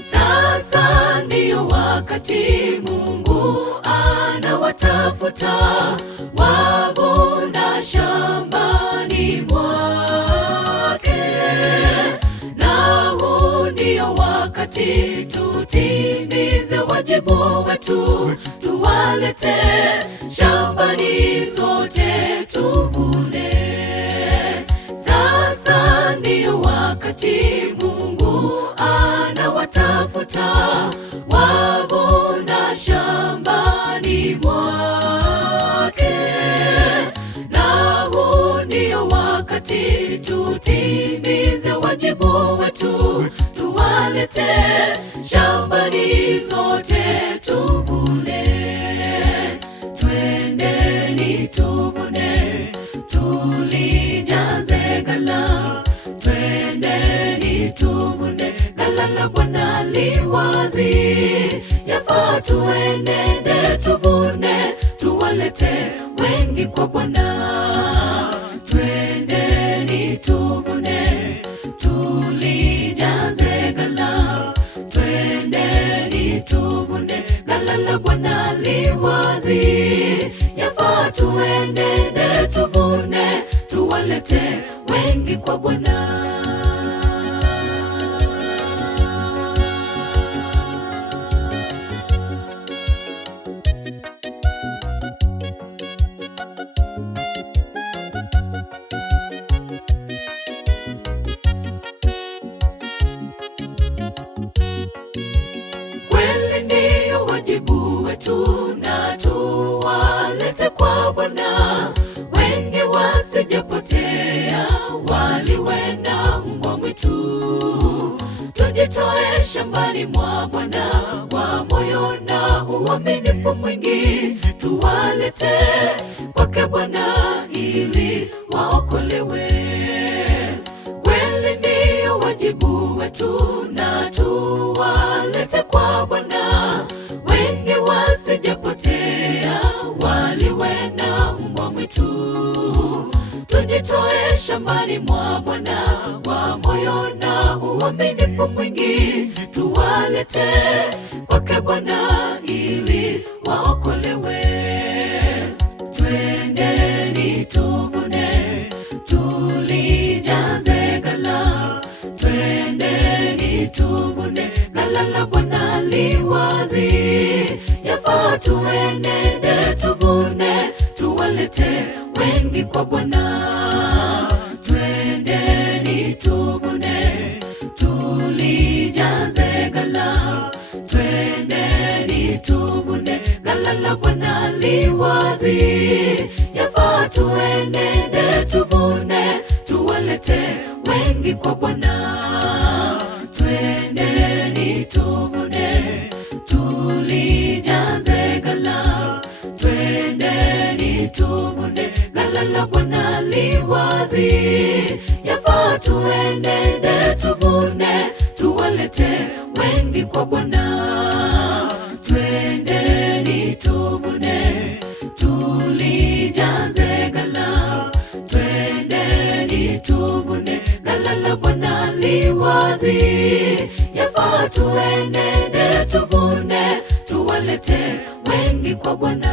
Sasa ndio wakati Mungu anawatafuta wavuna shambani mwake, na huu ndio wakati tutimize wajibu wetu, tuwalete shambani sote tuvune. Sasa ndio wakati Mungu anawatafuta wavuna shambani mwake, na huu ndio wakati tutimize wajibu wetu, tuwalete shambani sote tuvune. Twendeni tuvune, tulijaze ghala. Twendeni tuvune, ghala la Bwana li wazi. Yafaa tuenende tuvune, tuwalete wengi kwa Bwana. Twendeni tuvune, tulijaze ghala. Twendeni tuvune, ghala la Bwana li wazi. Yafaa tuenende tuvune, tuwalete wengi kwa Bwana. Kweli ndio wajibu wetu, na tuwalete kwa Bwana wengi wasijapotea, waliwenda mbwa mwitu. Tujitoe shambani mwa Bwana kwa moyo na uaminifu mwingi, tuwalete kwake Bwana ili waokolewe. Kweli ndio wajibu wetu, na tuwalete kwa Bwana wengi wasijapotea, waliwenda mbwa mwitu. Tujitoe shambani mwa Bwana kwa moyo na uaminifu mwingi, tuwalete kwake Bwana ili waokolewe. Twendeni tuvune, tulijaze ghala. Twendeni tuvune, ghala la Bwana li wazi. Yafaa tuenende tuvune, tuwalete wengi kwa Bwana. Twendeni tuvune, tulijaze ghala. Twendeni tuvune, ghala la Bwana li wazi. Yafaa tuenende tuvune, tuwalete wengi kwa Bwana. Twendeni tuvune, tulijaze ghala. Twendeni tuvune, ghala la Bwana li wazi. Yafaa tuenende tuvune, tuwalete wengi kwa Bwana. Twendeni tuvune, tulijaze ghala. Twendeni tuvune, ghala la Bwana li wazi. Yafaa tuenende tuvune, tuwalete wengi kwa Bwana.